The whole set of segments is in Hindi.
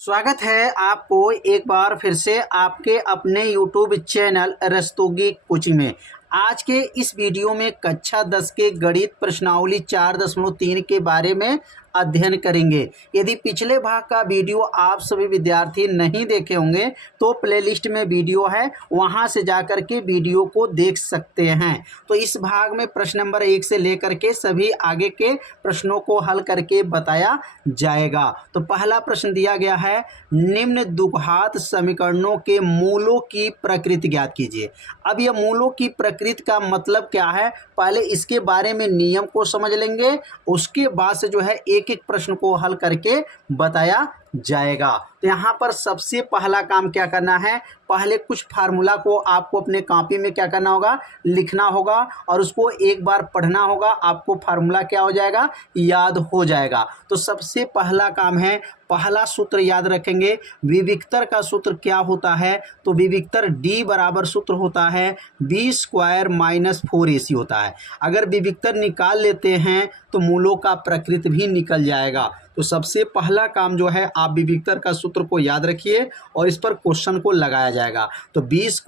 स्वागत है आपको एक बार फिर से आपके अपने YouTube चैनल रस्तोगी कोचिंग में। आज के इस वीडियो में कक्षा 10 के गणित प्रश्नावली 4.3 के बारे में अध्ययन करेंगे। यदि पिछले भाग का वीडियो आप सभी विद्यार्थी नहीं देखे होंगे तो प्लेलिस्ट में वीडियो है, वहां से जाकर के वीडियो को देख सकते हैं। तो इस भाग में प्रश्न नंबर 1 से लेकर के सभी आगे के प्रश्नों को हल करके बताया जाएगा। तो पहला प्रश्न दिया गया है, निम्न द्विघात समीकरणों के मूलों की प्रकृति ज्ञात कीजिए। अब यह मूलों की प्रकृति का मतलब क्या है, पहले इसके बारे में नियम को समझ लेंगे, उसके बाद से जो है एक एक प्रश्न को हल करके बताया जाएगा। तो यहाँ पर सबसे पहला काम क्या करना है, पहले कुछ फार्मूला को आपको अपने कॉपी में क्या करना होगा, लिखना होगा और उसको एक बार पढ़ना होगा। आपको फार्मूला क्या हो जाएगा, याद हो जाएगा। तो सबसे पहला काम है, पहला सूत्र याद रखेंगे। विविक्तर का सूत्र क्या होता है, तो विविक्तर D बराबर सूत्र होता है B² - 4AC होता है। अगर विविक्तर निकाल लेते हैं तो मूलों का प्रकृति भी निकल जाएगा। तो सबसे पहला काम जो है, आप विविक्तर का सूत्र को याद रखिए और इस पर क्वेश्चन को लगाया जाएगा। तो B² -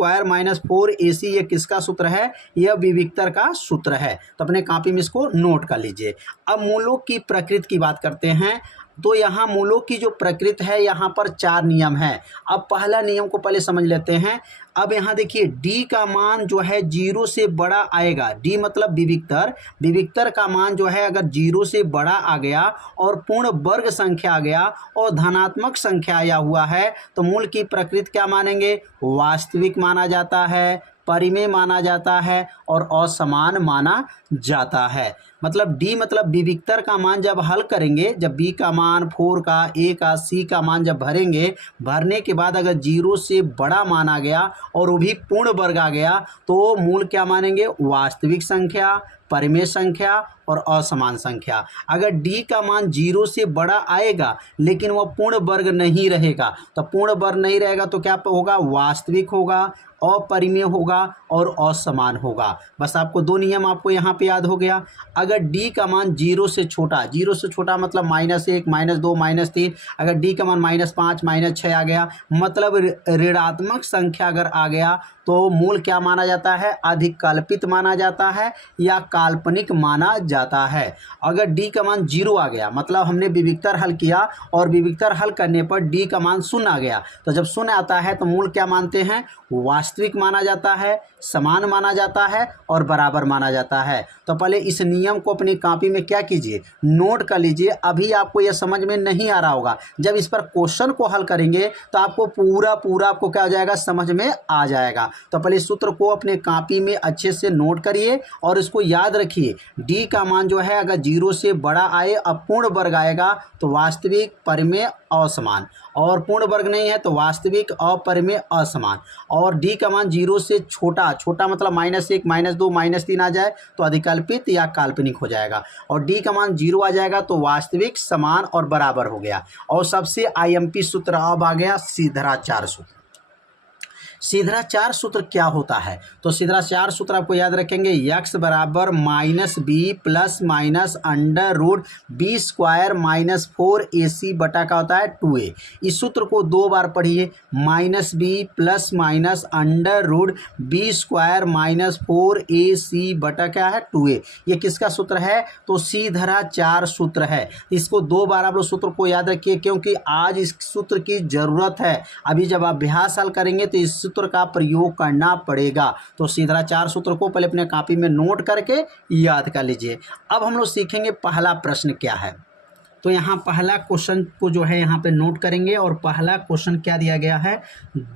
4AC ये किसका सूत्र है, यह विविक्तर का सूत्र है। तो अपने कॉपी में इसको नोट कर लीजिए। अब मूलों की प्रकृति की बात करते हैं। तो यहाँ मूलों की जो प्रकृति है, यहाँ पर 4 नियम है। अब पहला नियम को पहले समझ लेते हैं। अब यहाँ देखिए D का मान जो है 0 से बड़ा आएगा। D मतलब विविक्तर, विविक्तर का मान जो है अगर 0 से बड़ा आ गया और पूर्ण वर्ग संख्या आ गया और धनात्मक संख्या आया हुआ है तो मूल की प्रकृति क्या मानेंगे, वास्तविक माना जाता है, परिमेय माना जाता है और असमान माना जाता है। मतलब D मतलब विविक्तर का मान जब हल करेंगे, जब B का मान, 4 का, A का, C का मान जब भरेंगे, भरने के बाद अगर 0 से बड़ा मान आ गया और वो भी पूर्ण वर्ग आ गया तो मूल क्या मानेंगे, वास्तविक संख्या, परिमेय संख्या और असमान संख्या। अगर D का मान 0 से बड़ा आएगा लेकिन वह पूर्ण वर्ग नहीं रहेगा, तो पूर्ण वर्ग नहीं रहेगा तो क्या होगा, वास्तविक होगा, अपरिमेय होगा और असमान होगा। बस आपको 2 नियम आपको यहाँ पे याद हो गया। अगर D का मान 0 से छोटा, 0 से छोटा मतलब -1, -2, -3, अगर D का मान -5, -6 आ गया, मतलब ऋणात्मक संख्या अगर आ गया तो मूल क्या माना जाता है, अधिकल्पित माना जाता है या काल्पनिक माना जाता है। अगर D का मान 0 आ गया, मतलब हमने विविक्तर हल किया और विविक्तर हल करने पर D का मान 0 आ गया, तो जब 0 आता है तो मूल क्या मानते हैं, वास्तविक माना जाता है, समान माना जाता है और बराबर माना जाता है। तो पहले इस नियम को अपनी कॉपी में क्या कीजिए, नोट कर लीजिए। अभी आपको यह समझ में नहीं आ रहा होगा, जब इस पर क्वेश्चन को हल करेंगे तो आपको पूरा आपको क्या हो जाएगा, समझ में आ जाएगा। तो पहले इस सूत्र को अपने कॉपी में अच्छे से नोट करिए और इसको याद रखिए। D का मान जो है अगर 0 से बड़ा आए, अपूर्ण वर्ग आएगा तो वास्तविक, परिमेय, असमान, और पूर्ण वर्ग नहीं है तो वास्तविक, अपरिमेय, असमान। और D का मान 0 से छोटा, छोटा मतलब -1, -2, -3 आ जाए तो अधिकल्पित या काल्पनिक हो जाएगा। और D का मान 0 आ जाएगा तो वास्तविक, समान और बराबर हो गया। और सबसे IMP सूत्र अब आ गया, सीधराचार सूत्र। सीधराचार सूत्र क्या होता है, तो सीधराचार सूत्र आपको याद रखेंगे, x बराबर -b ± √b² - 4ac बटा का होता है 2a। इस सूत्र को 2 बार पढ़िए, -b ± √b² - 4ac बटा क्या है 2a। ये किसका सूत्र है, तो सीधराचार सूत्र है। इसको 2 बार आप लोग सूत्र को याद रखिए क्योंकि आज इस सूत्र की जरूरत है। अभी जब आप अभ्यास हल करेंगे तो इस सूत्र का प्रयोग करना पड़ेगा। तो सीधराचार सूत्र को पहले अपने कॉपी में नोट करके याद कर लीजिए। अब हम लोग सीखेंगे पहला प्रश्न क्या है। तो यहाँ पहला क्वेश्चन को जो है यहाँ पे नोट करेंगे और पहला क्वेश्चन क्या दिया गया है,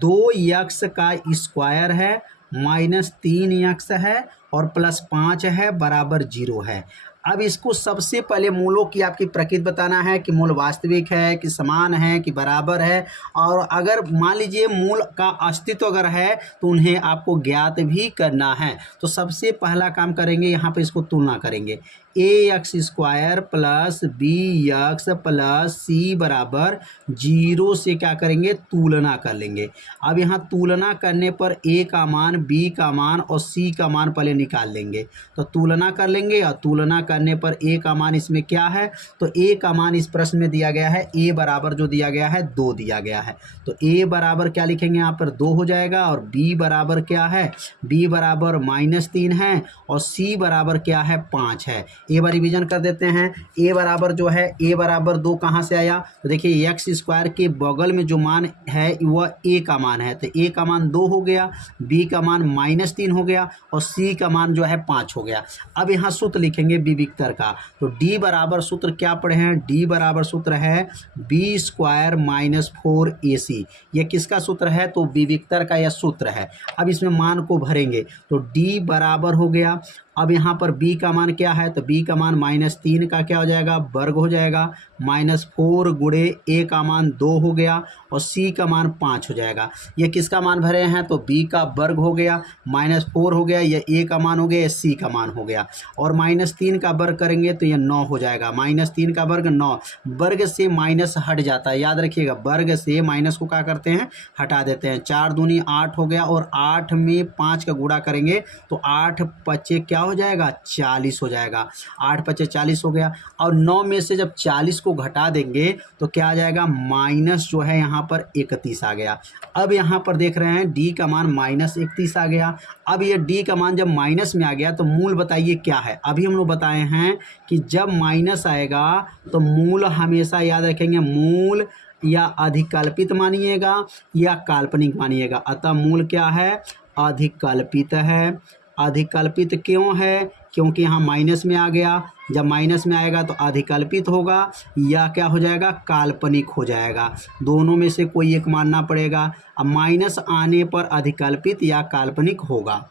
2x का स्क्वायर है -3x है और +5 है बराबर 0 है। अब इसको सबसे पहले मूलों की आपकी प्रकृति बताना है कि मूल वास्तविक है कि समान है कि बराबर है, और अगर मान लीजिए मूल का अस्तित्व अगर है तो उन्हें आपको ज्ञात भी करना है। तो सबसे पहला काम करेंगे, यहाँ पे इसको तुलना करेंगे। A x square plus B x plus C बराबर 0 से क्या करेंगे, तुलना कर लेंगे। अब यहाँ तुलना करने पर ए का मान, बी का मान और सी का मान पहले निकाल लेंगे। तो तुलना कर लेंगे, और तुलना करने पर ए का मान इसमें क्या है, तो ए का मान इस प्रश्न में दिया गया है, ए बराबर जो दिया गया है 2 दिया गया है। तो ए बराबर क्या लिखेंगे यहाँ पर 2 हो जाएगा, और बी बराबर क्या है, बी बराबर -3 है, और सी बराबर क्या है, 5 है। ए बार रिवीजन कर देते हैं। ए बराबर जो है, ए बराबर 2 कहाँ से आया, तो देखिए एक्स स्क्वायर के बगल में जो मान है वह ए का मान है, तो ए का मान 2 हो गया, बी का मान -3 हो गया, और सी का मान जो है 5 हो गया। अब यहाँ सूत्र लिखेंगे विविक्तर का। तो डी बराबर सूत्र क्या पढ़े हैं, डी बराबर सूत्र है बी स्क्वायर -4ac। यह किसका सूत्र है, तो विविक्तर का यह सूत्र है। अब इसमें मान को भरेंगे, तो डी बराबर हो गया, अब यहाँ पर b का मान क्या है, तो b का मान -3 का क्या हो जाएगा, वर्ग हो जाएगा, -4 गुणे a का मान 2 हो गया, और c का मान 5 हो जाएगा। ये किसका मान भरे हैं, तो b का वर्ग हो गया, -4 हो गया, ये a का मान हो गया, ये c का मान हो गया, और -3 का वर्ग करेंगे तो ये 9 हो जाएगा। -3 का वर्ग 9, वर्ग से माइनस हट जाता है, याद रखिएगा, वर्ग से माइनस को क्या करते हैं, हटा देते हैं। 4 दूनी 8 हो गया, और 8 में 5 का गुणा करेंगे तो 8 पच्चे क्या हो जाएगा, 40 हो जाएगा। 8 पच्चे 40 हो गया, और 9 में से जब 40 को घटा देंगे तो क्या आ जाएगा, माइनस जो है यहाँ पर 31 आ गया। अब यहाँ पर देख रहे हैं डी का मान -31 आ गया। अब ये डी का मान जब माइनस में आ गया तो मूल बताइए क्या है। अभी हम लोग बताए हैं कि जब माइनस आएगा तो मूल हमेशा याद रखेंगे, मूल या अधिकल्पित मानिएगा या काल्पनिक मानिएगा। अतः मूल क्या है, अधिकल्पित है। अधिकल्पित क्यों है, क्योंकि यहाँ माइनस में आ गया, जब माइनस में आएगा तो अधिकल्पित होगा या क्या हो जाएगा, काल्पनिक हो जाएगा। दोनों में से कोई एक मानना पड़ेगा। अब माइनस आने पर अधिकल्पित या काल्पनिक होगा।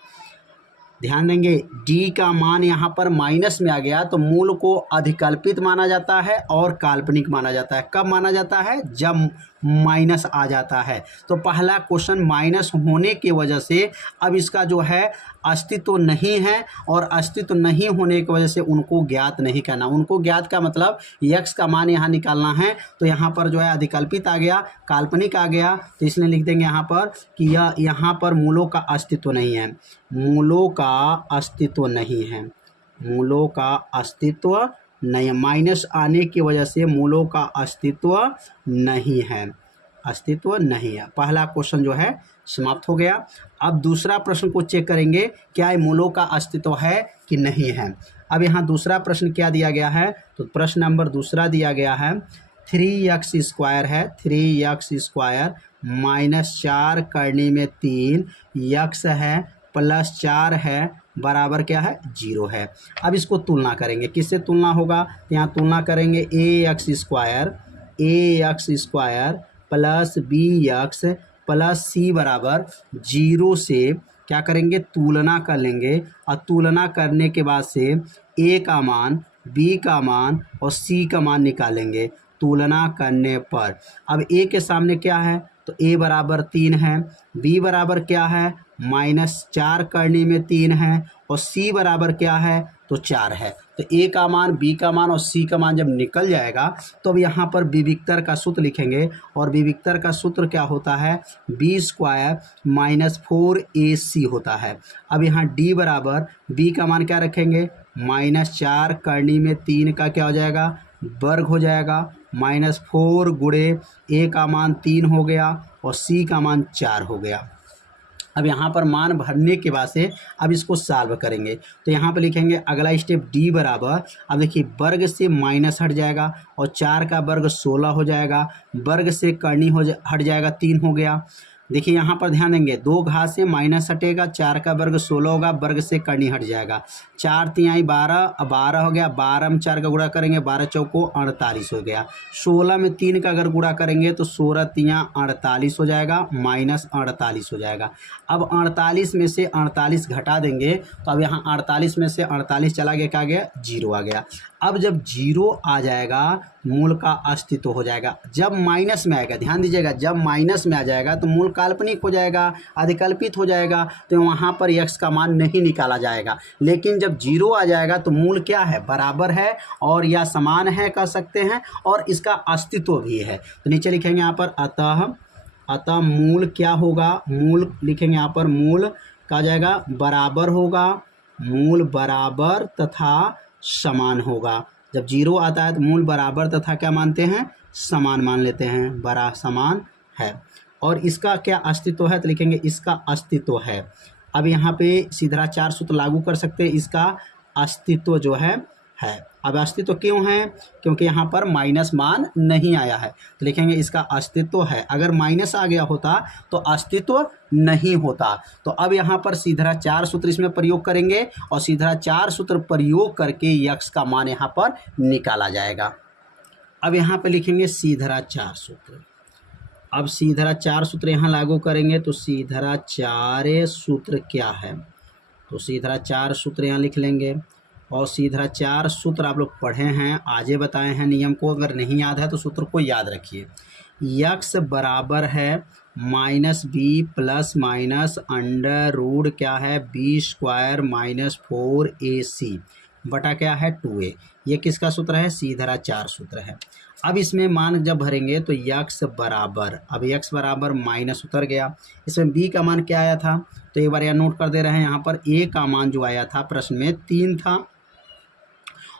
ध्यान देंगे, d का मान यहाँ पर माइनस में आ गया तो मूल को अधिकल्पित माना जाता है और काल्पनिक माना जाता है। कब माना जाता है, जब माइनस आ जाता है। तो पहला क्वेश्चन माइनस होने की वजह से अब इसका जो है अस्तित्व नहीं है, और अस्तित्व नहीं होने की वजह से उनको ज्ञात नहीं करना। उनको ज्ञात का मतलब x का मान यहाँ निकालना है, तो यहाँ पर जो है अधिकल्पित आ गया, काल्पनिक आ गया, तो इसलिए लिख देंगे यहाँ पर कि यह यहाँ पर मूलों का अस्तित्व नहीं है। मूलों का अस्तित्व नहीं है, मूलों का अस्तित्व नहीं, माइनस आने की वजह से मूलों का अस्तित्व नहीं है, अस्तित्व नहीं है। पहला क्वेश्चन जो है समाप्त हो गया। अब दूसरा प्रश्न को चेक करेंगे, क्या ये मूलों का अस्तित्व है कि नहीं है। अब यहाँ दूसरा प्रश्न क्या दिया गया है, तो प्रश्न नंबर दूसरा दिया गया है 3x स्क्वायर है, 3x स्क्वायर -4 करने में 3 x है प्लस 4 है बराबर क्या है, 0 है। अब इसको तुलना करेंगे, किससे तुलना होगा, यहाँ तुलना करेंगे ax square plus bx plus c बराबर 0 से क्या करेंगे, तुलना कर लेंगे, और तुलना करने के बाद से a का मान, b का मान और c का मान निकालेंगे तुलना करने पर। अब a के सामने क्या है, तो a बराबर 3 है, b बराबर क्या है, -4 करने में 3 है, और c बराबर क्या है, तो 4 है। तो a का मान, b का मान और c का मान जब निकल जाएगा तो अब यहाँ पर विविक्तर का सूत्र लिखेंगे, और विविक्तर का सूत्र क्या होता है, b स्क्वायर -4ac होता है। अब यहाँ d बराबर, b का मान क्या रखेंगे, -4 करने में 3 का क्या हो जाएगा, वर्ग हो जाएगा, -4 गुणे a का मान 3 हो गया और c का मान 4 हो गया। अब यहाँ पर मान भरने के बाद से अब इसको सॉल्व करेंगे, तो यहाँ पर लिखेंगे अगला स्टेप d बराबर, अब देखिए वर्ग से माइनस हट जाएगा और 4 का वर्ग 16 हो जाएगा, वर्ग से करनी हट जाएगा 3 हो गया, देखिए यहाँ पर ध्यान देंगे, 2 घात से माइनस हटेगा, 4 का वर्ग 16 होगा, वर्ग से करनी हट जाएगा, 4 तिहाई 12, 12 हो गया, 12 में 4 का गुणा करेंगे 12 चौको 48 हो गया, 16 में 3 का अगर गुणा करेंगे तो 16 तिया 48 हो जाएगा, माइनस 48 हो जाएगा। अब 48 में से 48 घटा देंगे तो अब यहाँ 48 में से 48 चला गया, क्या गया, 0 आ गया। अब जब 0 आ जाएगा मूल का अस्तित्व हो जाएगा। जब माइनस में आएगा, ध्यान दीजिएगा, जब माइनस में आ जाएगा तो मूल काल्पनिक हो जाएगा, अधिकल्पित हो जाएगा, तो वहाँ पर x का मान नहीं निकाला जाएगा। लेकिन जब 0 आ जाएगा तो मूल क्या है, बराबर है और या समान है कह सकते हैं, और इसका अस्तित्व भी है। तो नीचे लिखेंगे यहाँ पर अतः मूल क्या होगा, मूल लिखेंगे यहाँ पर, मूल कहा जाएगा बराबर होगा, मूल बराबर तथा समान होगा। जब 0 आता है तो मूल बराबर तथा क्या मानते हैं, समान मान लेते हैं, बड़ा समान है। और इसका क्या अस्तित्व है, तो लिखेंगे इसका अस्तित्व है। अब यहाँ पे सीधा 4 सूत्र लागू कर सकते हैं, इसका अस्तित्व जो है। अब अस्तित्व क्यों है, क्योंकि यहाँ पर माइनस मान नहीं आया है, तो लिखेंगे इसका अस्तित्व है। अगर माइनस आ गया होता तो अस्तित्व नहीं होता। तो अब यहाँ पर सीधा 4 सूत्र इसमें प्रयोग करेंगे और सीधा 4 सूत्र प्रयोग करके x का मान यहाँ पर निकाला जाएगा। अब यहाँ पर लिखेंगे सीधा 4 सूत्र। अब सीधा 4 सूत्र यहाँ लागू करेंगे तो सीधा 4 सूत्र क्या है, तो सीधा 4 सूत्र यहाँ लिख लेंगे। और सीधा 4 सूत्र आप लोग पढ़े हैं, आजे बताए हैं नियम को, अगर नहीं याद है तो सूत्र को याद रखिए। x बराबर है minus b plus minus under root क्या है, बी स्क्वायर माइनस 4ac बटा क्या है 2a। ये किसका सूत्र है, सीधा 4 सूत्र है। अब इसमें मान जब भरेंगे तो x बराबर, अब x बराबर माइनस उतर गया, इसमें b का मान क्या आया था, तो एक बार यह नोट कर दे रहे हैं, यहाँ पर a का मान जो आया था प्रश्न में 3 था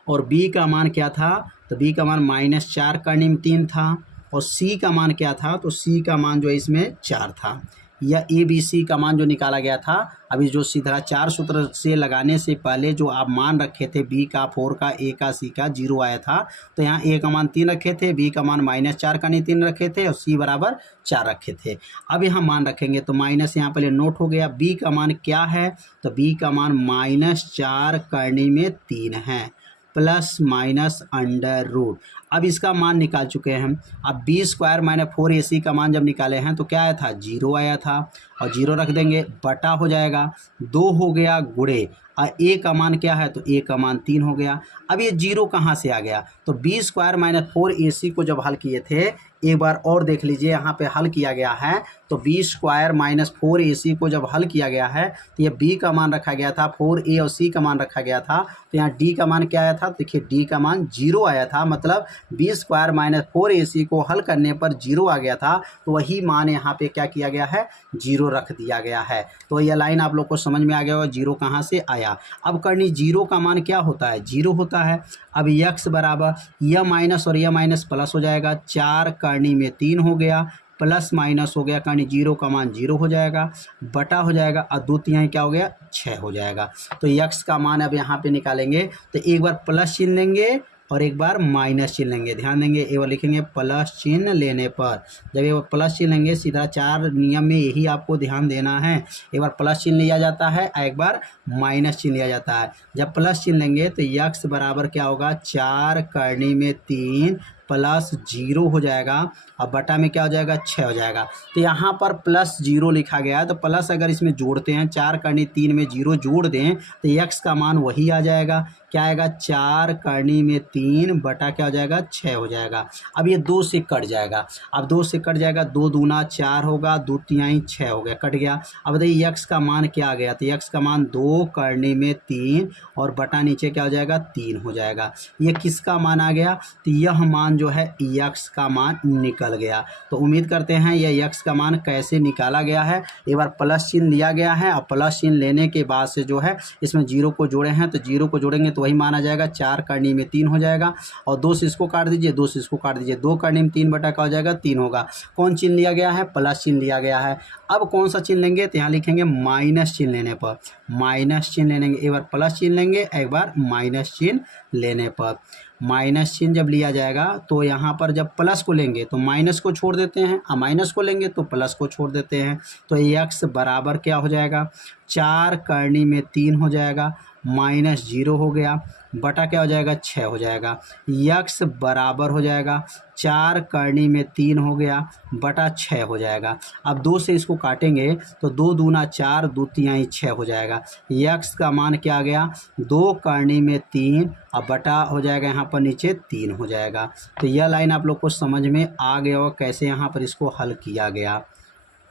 और b का मान क्या था, तो b का मान -4 करने में 3 था, और c का मान क्या था, तो c का मान जो है इसमें 4 था। यह a b c का मान जो निकाला गया था। अभी जो सीधा 4 सूत्र से लगाने से पहले जो आप मान रखे थे b का, 4 का, a का, c का, 0 आया था, तो यहाँ a का मान 3 रखे थे, b का मान -4 करने 3 रखे थे और c बराबर 4 रखे थे। अब यहाँ मान रखेंगे तो माइनस यहाँ पहले नोट हो गया। b का मान क्या है, तो b का मान -4 करने में 3 है, प्लस माइनस अंडर रूट। अब इसका मान निकाल चुके हैं हम। अब बी स्क्वायर माइनस 4ac का मान जब निकाले हैं तो क्या आया था, 0 आया था, और 0 रख देंगे, बटा हो जाएगा, 2 हो गया गुणे, और a का मान क्या है, तो a का मान 3 हो गया। अब ये 0 कहाँ से आ गया, तो बी स्क्वायर माइनस 4ac को जब हल किए थे, एक बार और देख लीजिए, यहाँ पे हल किया गया है, तो बी स्क्वायर माइनस 4ac को जब हल किया गया है तो ये b का मान रखा गया था, 4a और c का मान रखा गया था, तो यहाँ d का मान क्या आया था, देखिए d का मान 0 आया था, मतलब बी स्क्वायर माइनस 4ac को हल करने पर 0 आ गया था, तो वही मान यहाँ पे क्या किया गया है, 0 रख दिया गया है। तो यह लाइन आप लोग को समझ में आ गया होगा 0 कहाँ से आया। अब करनी 0 का मान क्या होता है, 0 होता है। अब x बराबर यह माइनस और यह माइनस प्लस हो जाएगा, 4 करनी में 3 हो गया, प्लस माइनस हो गया, करनी 0 का मान 0 हो जाएगा, बटा हो जाएगा, और 2 तिहाई क्या हो गया, 6 हो जाएगा। तो x का मान अब यहाँ पे निकालेंगे तो एक बार प्लस चिन्ह लेंगे और एक बार माइनस चिन्ह लेंगे। ध्यान देंगे, एक बार लिखेंगे प्लस चिन्ह लेने पर, जब एक बार प्लस चिन्ह लेंगे, सीधा 4 नियम में यही आपको ध्यान देना है, एक बार प्लस चिन्ह लिया जाता है, एक बार माइनस चिन्ह लिया जाता है। जब प्लस चिन्ह लेंगे तो x बराबर क्या होगा, 4 करने में 3 प्लस 0 हो जाएगा, और बटा में क्या हो जाएगा, 6 हो जाएगा। तो यहाँ पर प्लस 0 लिखा गया है, तो प्लस अगर इसमें जोड़ते हैं, 4 करनी 3 में 0 जोड़ दें तो x का मान वही आ जाएगा, क्या आएगा, 4 करनी में 3 बटा क्या हो जाएगा, 6 हो जाएगा। अब ये 2 से कट जाएगा, अब 2 से कट जाएगा, 2 दूना 4 होगा, 2 तिहाई 6 हो गया, कट गया। अब बताइए x का मान क्या आ गया, तो x का मान 2 करने में 3 और बटा नीचे क्या हो जाएगा, 3 हो जाएगा। ये किसका मान आ गया, तो यह मान जो है x का मान निकल गया। तो उम्मीद करते हैं यह x का मान कैसे निकाला गया है। एक बार प्लस चिन्ह लिया गया है, और प्लस चिन्ह लेने के बाद से जो है इसमें 0 को जोड़े हैं, तो 0 को जोड़ेंगे तो वही मान आ जाएगा, 4 करनी में 3 हो जाएगा, और 2 से इसको काट दीजिए, 2 से इसको काट दीजिए, 2 करनी में 3 बटा क्या हो जाएगा, 3 होगा। कौन चिन्ह लिया गया है, प्लस चिन्ह लिया गया है। अब कौन सा चिन्ह लेंगे, तो यहाँ लिखेंगे माइनस चिन्ह लेने पर, माइनस चिन्ह लेंगे, एक बार प्लस चिन्ह लेंगे, एक बार माइनस चिन्ह लेने पर। माइनस चिन्ह जब लिया जाएगा तो यहाँ पर जब प्लस को लेंगे तो माइनस को छोड़ देते हैं, और माइनस को लेंगे तो प्लस को छोड़ देते हैं। तो x बराबर क्या हो जाएगा, 4 करनी में 3 हो जाएगा, माइनस 0 हो गया, बटा क्या हो जाएगा, 6 हो जाएगा। x बराबर हो जाएगा 4 करनी में 3 हो गया, बटा 6 हो जाएगा। अब 2 से इसको काटेंगे तो 2 दूना 4, 2 तिहाई 6 हो जाएगा। x का मान क्या आ गया, 2 करनी में 3, अब बटा हो जाएगा यहाँ पर नीचे 3 हो जाएगा। तो यह लाइन आप लोग को समझ में आ गया होगा कैसे यहाँ पर इसको हल किया गया।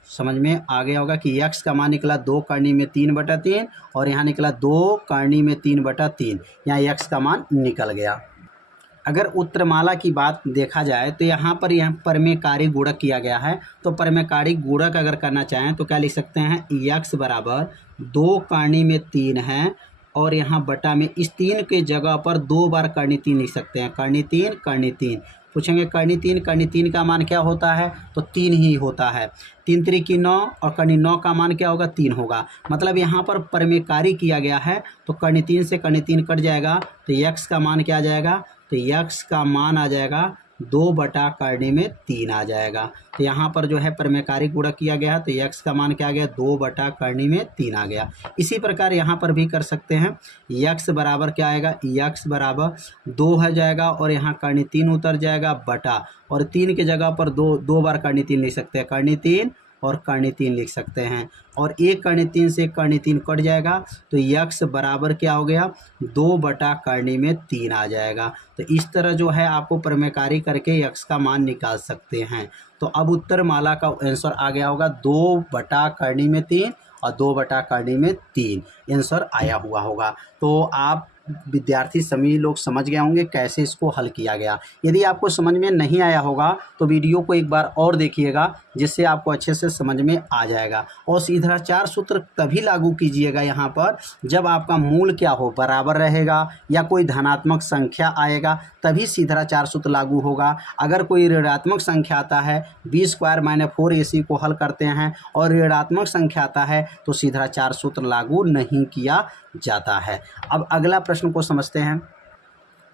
समझ में आ गया होगा कि x का मान निकला 2 करनी में 3/3 और यहाँ निकला 2 करनी में 3/3, यहाँ x का मान निकल गया। अगर उत्तरमाला की बात देखा जाए तो यहाँ परमेकारी गुणक किया गया है। तो परमेकारी गुणक अगर करना चाहें तो क्या लिख सकते हैं, x बराबर 2 करनी में 3 है और यहाँ बटा में इस 3 के जगह पर 2 बार करनी 3 लिख सकते हैं, करनी 3। पूछेंगे करनी 3 का मान क्या होता है, तो 3 ही होता है। 3 3 की 9 और करनी 9 का मान क्या होगा, 3 होगा। मतलब यहाँ पर परमेकारी किया गया है तो करनी 3 से करनी 3 कट जाएगा तो x का मान क्या आ जाएगा, तो x का मान आ जाएगा 2 बटा करनी में 3 आ जाएगा। तो यहाँ पर जो है परमेकारी गुणक किया गया तो x का मान क्या आ गया, 2 बटा करनी में 3 आ गया। इसी प्रकार यहाँ पर भी कर सकते हैं। x बराबर क्या आएगा, x बराबर 2 हो जाएगा और यहाँ करनी 3 उतर जाएगा, बटा और 3 की जगह पर 2 बार करनी 3 लिख सकते हैं, करनी 3 और करनी 3 लिख सकते हैं। और एक करनी 3 से करनी 3 कट जाएगा तो x बराबर क्या हो गया, 2 बटा करनी में 3 आ जाएगा। तो इस तरह जो है आपको परमेकारी करके x का मान निकाल सकते हैं। तो अब उत्तरमाला का आंसर आ गया होगा 2 बटा करनी में 3 और 2 बटा करनी में 3 आंसर आया हुआ होगा। तो आप विद्यार्थी सभी लोग समझ गए होंगे कैसे इसको हल किया गया। यदि आपको समझ में नहीं आया होगा तो वीडियो को एक बार और देखिएगा जिससे आपको अच्छे से समझ में आ जाएगा। और सीधाचार सूत्र तभी लागू कीजिएगा यहाँ पर जब आपका मूल क्या हो, बराबर रहेगा या कोई धनात्मक संख्या आएगा तभी सीधाचार सूत्र लागू होगा। अगर कोई ऋणात्मक संख्या आता है b² - 4ac को हल करते हैं और ऋणात्मक संख्या आता है तो सीधाचार सूत्र लागू नहीं किया जाता है। अब अगला प्रश्न को समझते हैं।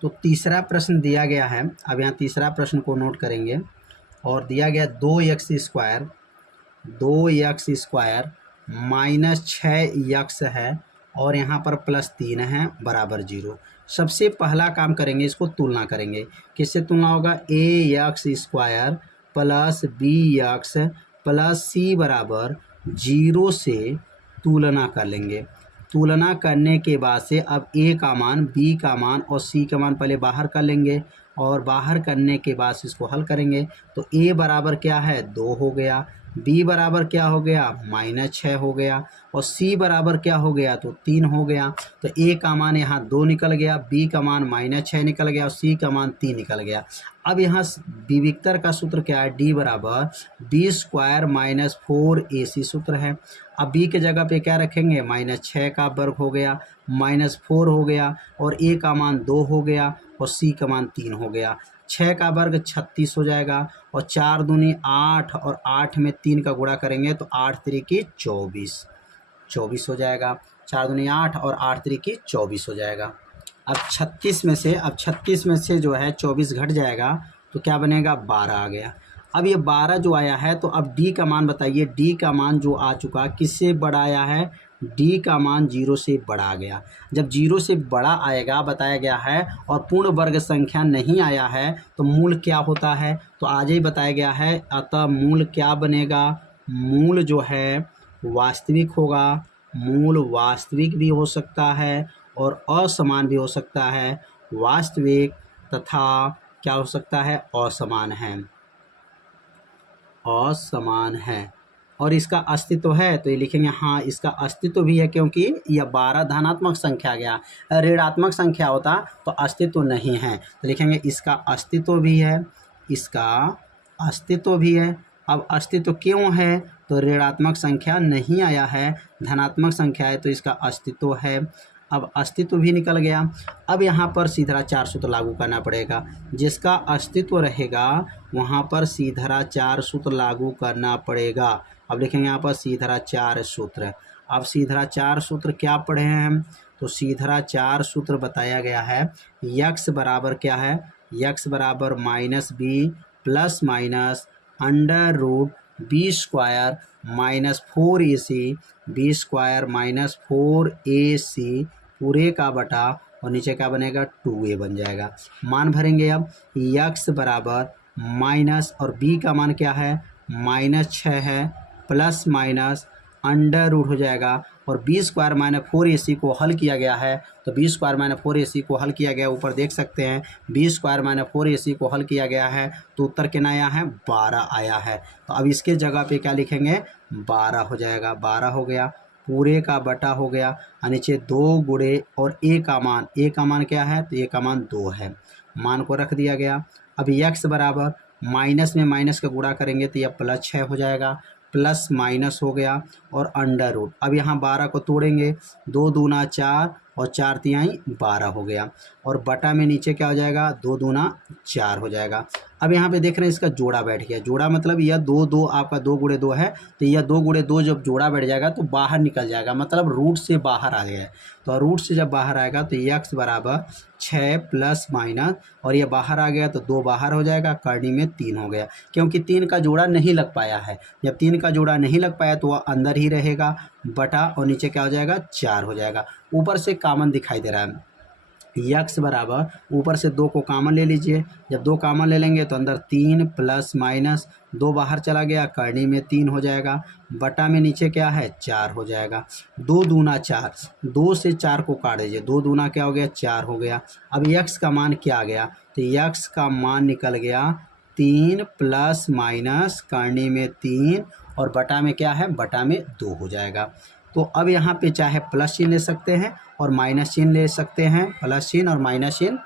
तो तीसरा प्रश्न दिया गया है, अब यहाँ तीसरा प्रश्न को नोट करेंगे और दिया गया 2x² माइनस 6x है और यहाँ पर +3 है बराबर 0। सबसे पहला काम करेंगे, इसको तुलना करेंगे। किससे तुलना होगा, ax² plus bx plus c बराबर 0 से तुलना कर लेंगे। तुलना करने के बाद से अब a का मान, b का मान और c का मान पहले बाहर कर लेंगे और बाहर करने के बाद इसको हल करेंगे। तो a बराबर क्या है, 2 हो गया, b बराबर क्या हो गया, -6 हो गया और c बराबर क्या हो गया, तो 3 हो गया। तो a का मान यहाँ 2 निकल गया, b का मान -6 निकल गया और c का मान 3 निकल गया। अब यहाँ विविक्तर का सूत्र क्या है, d बराबर b² - 4ac सूत्र है। अब b के जगह पे क्या रखेंगे, -6 का वर्ग हो गया, -4 हो गया और a का मान 2 हो गया और c का मान 3 हो गया। 6 का वर्ग 36 हो जाएगा और 4 दूनी 8 और 8 में 3 का गुणा करेंगे तो 8 त्रिकी 24 हो जाएगा। 4 दूनी 8 और 8 त्रिकी 24 हो जाएगा। अब 36 में से जो है 24 घट जाएगा तो क्या बनेगा, 12 आ गया। अब ये 12 जो आया है तो अब d का मान बताइए, d का मान जो आ चुका किससे बड़ा आया है, d का मान 0 से बड़ा आ गया। जब 0 से बड़ा आएगा बताया गया है और पूर्ण वर्ग संख्या नहीं आया है तो मूल क्या होता है, तो आज ही बताया गया है। अतः मूल क्या बनेगा, मूल जो है वास्तविक होगा। मूल वास्तविक भी हो सकता है और असमान भी हो सकता है। वास्तविक तथा क्या हो सकता है, असमान है और इसका अस्तित्व है तो ये लिखेंगे हाँ इसका अस्तित्व भी है, क्योंकि यह 12 धनात्मक संख्या गया, ऋणात्मक संख्या होता तो अस्तित्व नहीं है तो लिखेंगे इसका अस्तित्व भी है, इसका अस्तित्व भी है। अब अस्तित्व क्यों है, तो ऋणात्मक संख्या नहीं आया है, धनात्मक संख्या है तो इसका अस्तित्व है। अब अस्तित्व भी निकल गया। अब यहाँ पर सीधाचार सूत्र लागू करना पड़ेगा, जिसका अस्तित्व रहेगा वहाँ पर सीधाचार सूत्र लागू करना पड़ेगा। अब लिखेंगे यहाँ पर सीधाचार सूत्र। अब सीधाचार सूत्र क्या पढ़े हैं हम, तो सीधा 4 सूत्र बताया गया है। यक्स बराबर क्या है, यक्स बराबर minus b plus minus under root b square minus 4ac, b square minus 4ac पूरे का बटा और नीचे क्या बनेगा 2a बन जाएगा। मान भरेंगे अब, यक्स बराबर माइनस और b का मान क्या है -6 है प्लस माइनस अंडर रूट हो जाएगा और बी स्क्वायर माइनस 4ac को हल किया गया है। तो बी स्क्वायर माइनस 4ac को हल किया गया, ऊपर देख सकते हैं बी स्क्वायर माइनस 4ac को हल किया गया है तो उत्तर कितना आया है 12 आया है। तो अब इसके जगह पे क्या लिखेंगे 12 हो जाएगा, 12 हो गया पूरे का बटा हो गया और नीचे 2 गुणे और a का मान क्या है तो a का मान 2 है, मान को रख दिया गया। अब यक्स बराबर माइनस में माइनस का गुणा करेंगे तो यह +6 हो जाएगा, प्लस माइनस हो गया और अंडर रूट। अब यहाँ 12 को तोड़ेंगे, 2 दूना 4 और 4 तिहाई 12 हो गया और बटा में नीचे क्या हो जाएगा 2 दूना 4 हो जाएगा। अब यहाँ पे देख रहे हैं इसका जोड़ा बैठ गया, जोड़ा मतलब यह 2 आपका 2 गुणे 2 है तो यह 2 गुणे 2 जब जोड़ा बैठ जाएगा तो बाहर निकल जाएगा, मतलब रूट से बाहर आ गया। तो रूट से जब बाहर आएगा तो यक्स बराबर 6 प्लस माइनस और ये बाहर आ गया तो 2 बाहर हो जाएगा, करनी में 3 हो गया क्योंकि 3 का जोड़ा नहीं लग पाया है। जब 3 का जोड़ा नहीं लग पाया तो वह अंदर ही रहेगा, बटा और नीचे क्या हो जाएगा 4 हो जाएगा। ऊपर से कॉमन दिखाई दे रहा है, यक्स बराबर ऊपर से 2 को कॉमन ले लीजिए, जब 2 कॉमन ले लेंगे तो अंदर 3 प्लस माइनस 2 बाहर चला गया, करनी में 3 हो जाएगा, बटा में नीचे क्या है 4 हो जाएगा। 2 दूना 4, 2 से 4 को काट दीजिए, 2 दूना क्या हो गया 4 हो गया। अब यक्स का मान क्या आ गया तो यक्स का मान निकल गया 3 प्लस माइनस करनी में 3 और बटा में क्या है बटा में 2 हो जाएगा। तो अब यहाँ पे चाहे प्लस चिन्ह ले सकते हैं और माइनस चिन्ह ले सकते हैं, प्लस चिन्ह और माइनस चिन्ह।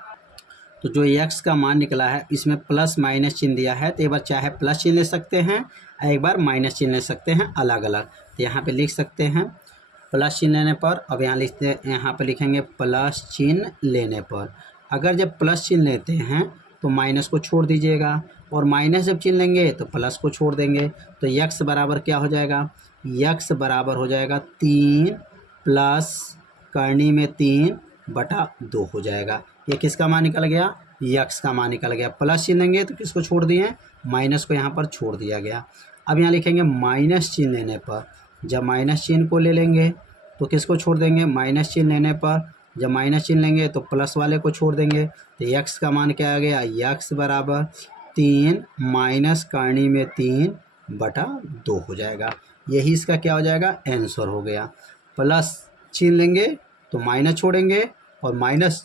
तो जो एक्स का मान निकला है इसमें प्लस माइनस चिन्ह दिया है तो एक बार चाहे प्लस चिन्ह ले सकते हैं, एक बार माइनस चिन्ह ले सकते हैं अलग अलग। तो यहाँ पे लिख सकते हैं प्लस चिन्ह लेने पर, अब यहाँ लिखते यहाँ पे लिखेंगे प्लस चिन्ह लेने पर। अगर जब प्लस चिन्ह लेते हैं तो माइनस को छोड़ दीजिएगा और माइनस जब चिन्ह लेंगे तो प्लस को छोड़ देंगे। तो यक्स बराबर क्या हो जाएगा, यक्स बराबर हो जाएगा 3 प्लस करनी में 3 बटा 2 हो जाएगा। ये किसका मान निकल गया, यक्स का मान निकल गया। प्लस चिन्ह लेंगे तो किसको छोड़ दिए, माइनस को यहाँ पर छोड़ दिया गया। अब यहाँ लिखेंगे माइनस चिन्ह लेने पर, जब माइनस चिन्ह को ले लेंगे तो किसको छोड़ देंगे, माइनस चिन्ह लेने पर जब माइनस चिन्ह लेंगे तो प्लस वाले को छोड़ देंगे। तो यक्स का मान क्या आ गया, यक्स बराबर 3 माइनस करनी में 3 बटा 2 हो जाएगा। यही इसका क्या हो जाएगा आंसर हो गया। प्लस चिन्ह लेंगे तो माइनस छोड़ेंगे और माइनस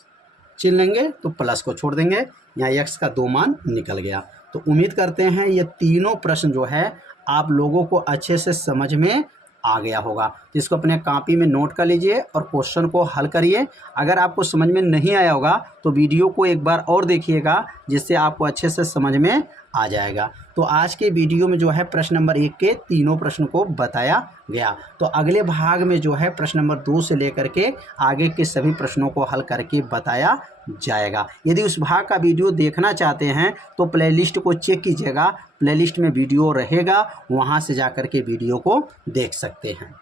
चिन्ह लेंगे तो प्लस को छोड़ देंगे। यहाँ यक्स का 2 मान निकल गया। तो उम्मीद करते हैं ये तीनों प्रश्न जो है आप लोगों को अच्छे से समझ में आ गया होगा। तो इसको अपने कॉपी में नोट कर लीजिए और क्वेश्चन को हल करिए। अगर आपको समझ में नहीं आया होगा तो वीडियो को एक बार और देखिएगा जिससे आपको अच्छे से समझ में आ जाएगा। तो आज के वीडियो में जो है प्रश्न नंबर 1 के तीनों प्रश्न को बताया गया। तो अगले भाग में जो है प्रश्न नंबर 2 से लेकर के आगे के सभी प्रश्नों को हल करके बताया जाएगा। यदि उस भाग का वीडियो देखना चाहते हैं तो प्लेलिस्ट को चेक कीजिएगा, प्लेलिस्ट में वीडियो रहेगा, वहां से जाकर के वीडियो को देख सकते हैं।